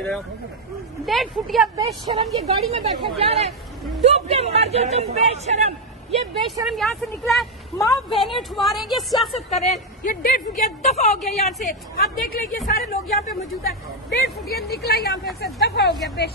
1.5 फुटिया बेशरम ये गाड़ी में बैठे जा रहा है, डूब के मर जाओ तुम बेशरम। ये बेशरम यहाँ से निकला है, माँ बहने ठुआ ये सियासत कर रहे हैं। ये 1.5 फुटिया दफा हो गया यहाँ से। आप देख लीजिए सारे लोग यहाँ पे मौजूद है। 1.5 फुटिया निकला यहाँ पे से दफा हो गया बेशरम।